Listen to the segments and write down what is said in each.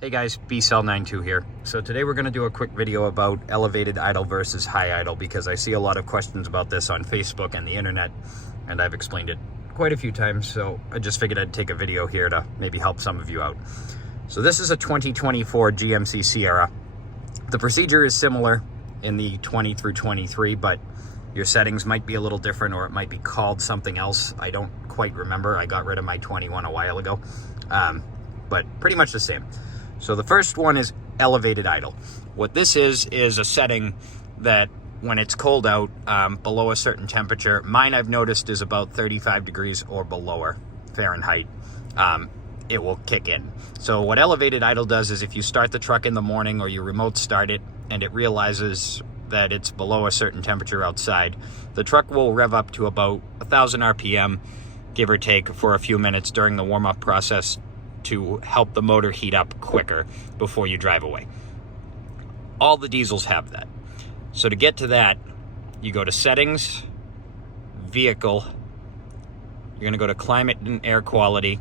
Hey guys, BCell92 here. So today we're going to do a quick video about elevated idle versus high idle because I see a lot of questions about this on Facebook and the internet, and I've explained it quite a few times, so I just figured I'd take a video here to maybe help some of you out. So this is a 2024 GMC Sierra. The procedure is similar in the 20 through 23, but your settings might be a little different, or it might be called something else. I don't quite remember. I got rid of my 21 a while ago, but pretty much the same. So the first one is elevated idle. What this is a setting that when it's cold out, below a certain temperature, mine I've noticed is about 35 degrees or below Fahrenheit, it will kick in. So what elevated idle does is if you start the truck in the morning or you remote start it and it realizes that it's below a certain temperature outside, the truck will rev up to about 1,000 RPM, give or take, for a few minutes during the warm-up process to help the motor heat up quicker before you drive away. All the diesels have that. So to get to that, you go to Settings, Vehicle, you're going to go to Climate and Air Quality,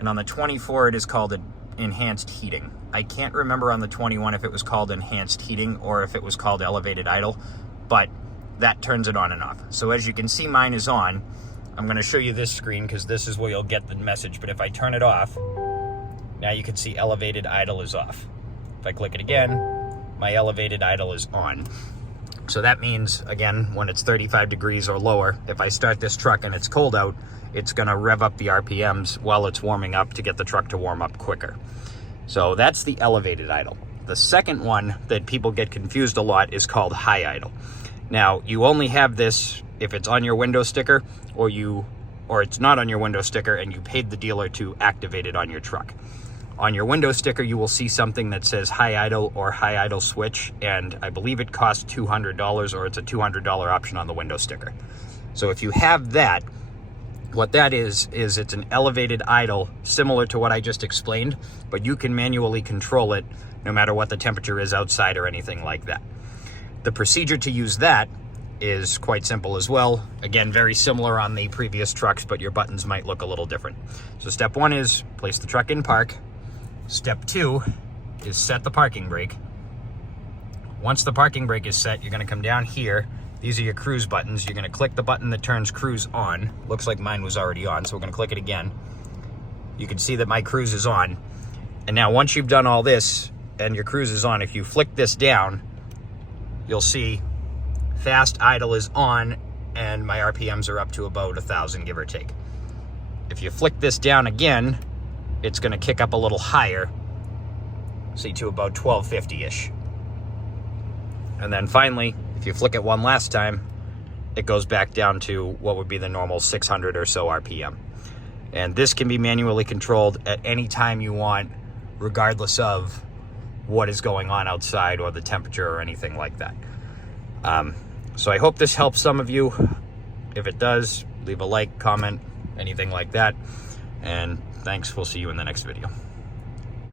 and on the 24 it is called Enhanced Heating. I can't remember on the 21 if it was called Enhanced Heating or if it was called Elevated Idle, but that turns it on and off. So as you can see, mine is on. I'm going to show you this screen because this is where you'll get the message, but if I turn it off, now you can see elevated idle is off. If I click it again, my elevated idle is on. So that means, again, when it's 35 degrees or lower, if I start this truck and it's cold out, it's gonna rev up the RPMs while it's warming up to get the truck to warm up quicker. So that's the elevated idle. The second one that people get confused a lot is called high idle. Now, you only have this if it's on your window sticker or it's not on your window sticker and you paid the dealer to activate it on your truck. On your window sticker, you will see something that says high idle or high idle switch, and I believe it costs $200, or it's a $200 option on the window sticker. So if you have that, what that is it's an elevated idle similar to what I just explained, but you can manually control it no matter what the temperature is outside or anything like that. The procedure to use that is quite simple as well. Again, very similar on the previous trucks, but your buttons might look a little different. So step one is place the truck in park. Step two is set the parking brake. Once the parking brake is set, you're going to come down here. These are your cruise buttons. You're going to click the button that turns cruise on. Looks like mine was already on, so we're going to click it again. You can see that my cruise is on. And now once you've done all this and your cruise is on, if you flick this down, you'll see fast idle is on and my RPMs are up to about 1,000, give or take. If you flick this down again, it's going to kick up a little higher, see, to about 1250-ish. And then finally, if you flick it one last time, it goes back down to what would be the normal 600 or so RPM. And this can be manually controlled at any time you want, regardless of what is going on outside or the temperature or anything like that. So I hope this helps some of you. If it does, leave a like, comment, anything like that. And thanks. We'll see you in the next video.